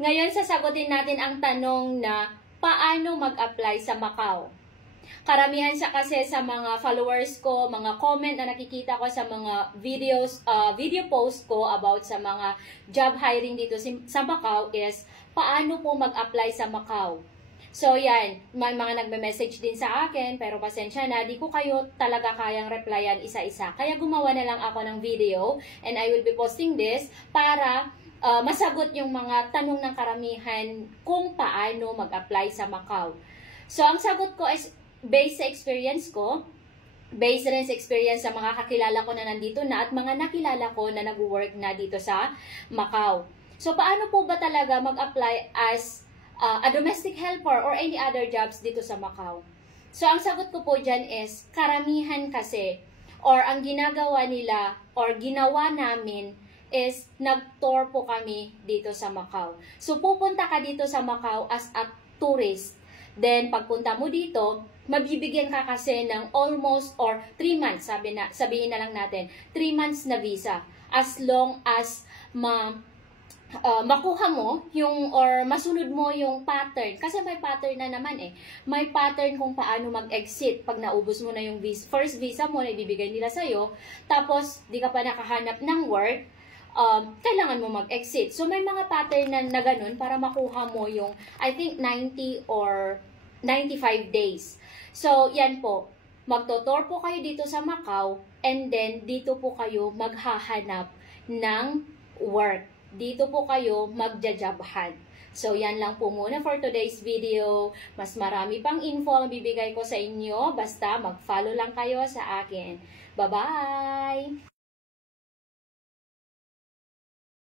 Ngayon, sasagutin natin ang tanong na paano mag-apply sa Macau. Karamihan siya kasi sa mga followers ko, mga comment na nakikita ko sa mga video post ko about sa mga job hiring dito sa Macau is paano po mag-apply sa Macau. So yan, may mga nagme-message din sa akin pero pasensya na, di ko kayo talaga kayang replyan isa-isa. Kaya gumawa na lang ako ng video and I will be posting this para masagot yung mga tanong ng karamihan kung paano mag-apply sa Macau. So ang sagot ko is based sa experience ko, based rin sa experience sa mga kakilala ko na nandito na at mga nakilala ko na nag-work na dito sa Macau. So paano po ba talaga mag-apply as a domestic helper or any other jobs dito sa Macau? So ang sagot ko po dyan is karamihan kasi or ang ginagawa nila or ginawa namin is nag-tour po kami dito sa Macau. So pupunta ka dito sa Macau as a tourist. Then, pagpunta mo dito, mabibigyan ka kasi ng almost or 3 months, sabihin na lang natin, 3 months na visa. As long as makuha mo yung or masunod mo yung pattern. Kasi may pattern na naman eh. May pattern kung paano mag-exit pag naubos mo na yung visa. First visa mo na ibibigay nila sa'yo, tapos di ka pa nakahanap ng work, kailangan mo mag-exit. So, may mga pattern na ganun para makuha mo yung, I think, 90 or 95 days. So, yan po. Magtotour po kayo dito sa Macau and then dito po kayo maghahanap ng work. Dito po kayo magja-jobhan. So, yan lang po muna for today's video. Mas marami pang info ang bibigay ko sa inyo. Basta mag-follow lang kayo sa akin. Bye-bye!